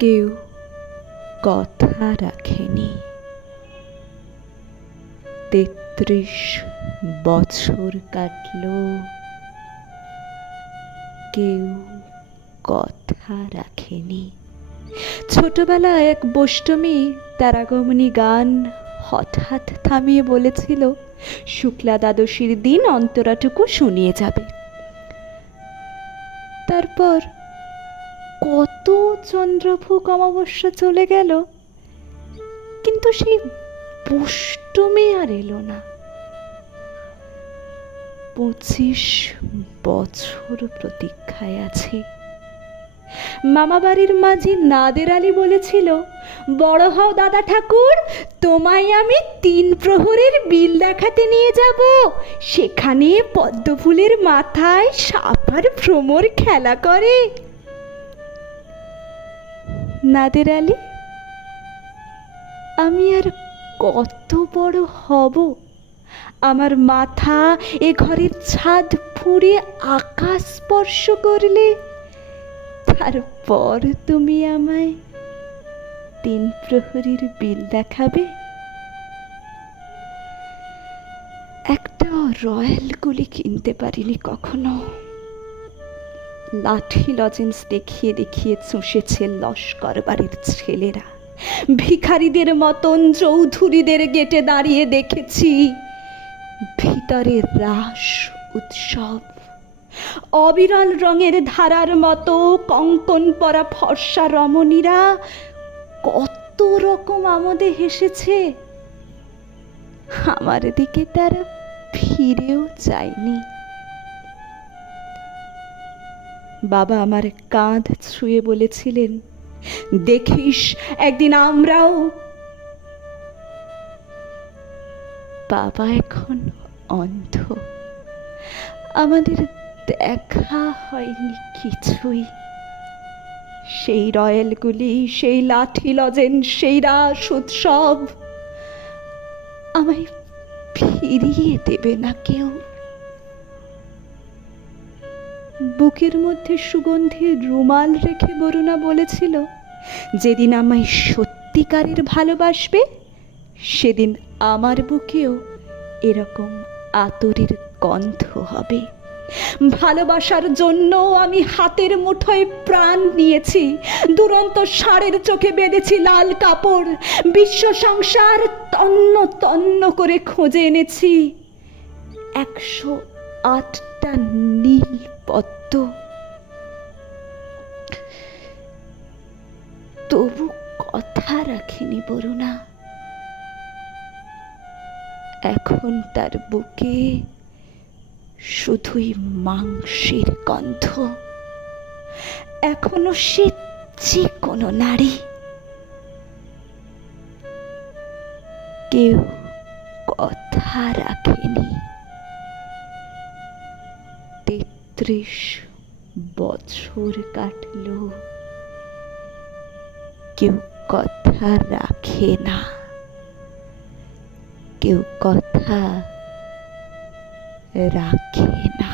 কেউ কথা রাখেনি। ৩৩ বছর কাটল, কেউ কথা রাখেনি। ছোটবেলায় এক বৈষ্ণবী তার আগমনী গান হঠাৎ থামিয়ে বলেছিল, শুক্লা দ্বাদশীর দিন অন্তরাটুকু শুনিয়ে যাবে। তারপর কত চন্দ্রভোগ অমাবস্যা চলে গেল, কিন্তু সেই বৈষ্ণবী আর এলো না। ২৫ বছর প্রতীক্ষায় আছি। মামা বাড়ির মাঝি নাদের আলী বলেছিল, বড় হও দাদা ঠাকুর, তোমায় আমি ৩ প্রহরের বিল দেখাতে নিয়ে যাব। সেখানে পদ্মফুলের মাথায় সাপ আর ভ্রমর খেলা করে। নাদের আলী, আমি আর কত বড় হব? আমার মাথা এ ঘরের ছাদ ফুঁড়ে আকাশ স্পর্শ করলে তারপর তুমি আমায় ৩ প্রহরীর বিল দেখাবে? একটা রয়্যাল গুলি কিনতে পারিনি কখনো। লাঠি লজেন্স দেখিয়ে দেখিয়ে চুষেছে লস্কর বাড়ির ছেলেরা। ভিখারিদের মতন চৌধুরীদের গেটে দাঁড়িয়ে দেখেছি ভিতরে রাস উৎসব। অবিরল রঙের ধারার মতো কঙ্কন পরা ফর্সা রমণীরা কত রকম আমোদে হেসেছে। আমার দিকে তারা ফিরেও চায়নি। বাবা আমার কাঁধ ছুঁয়ে বলেছিলেন, দেখিস একদিন আমরাও। বাবা এখন অন্ধ, আমাদের দেখা হয়নি কিছুই। সেই রয়্যালগুলি, সেই লাঠি লজেন, সেই রাস উৎসব আমায় ফিরিয়ে দেবে না কেউ। বুকের মধ্যে সুগন্ধির রুমাল রেখে বরুণা বলেছিল, যেদিন আমায় সত্যিকারের ভালোবাসবে সেদিন আমার বুকেও এরকম আতরের গন্ধ হবে। ভালোবাসার জন্য আমি হাতের মুঠোয় প্রাণ নিয়েছি, দুরন্ত ষাঁড়ের চোখে বেঁধেছি লাল কাপড়, বিশ্ব সংসার তন্ন তন্ন করে খুঁজে এনেছি ১০৮টা নীল পদ্ম। তবু কথা রাখিনি বরুণা। এখন তার বুকে শুধুই মাংসের গন্ধ। এখনো সে যে কোনো নারী। কেউ কথা রাখেনি। ৩৩ বছর কাটল, কেউ কথা রাখে না, কেউ কথা রাখে না।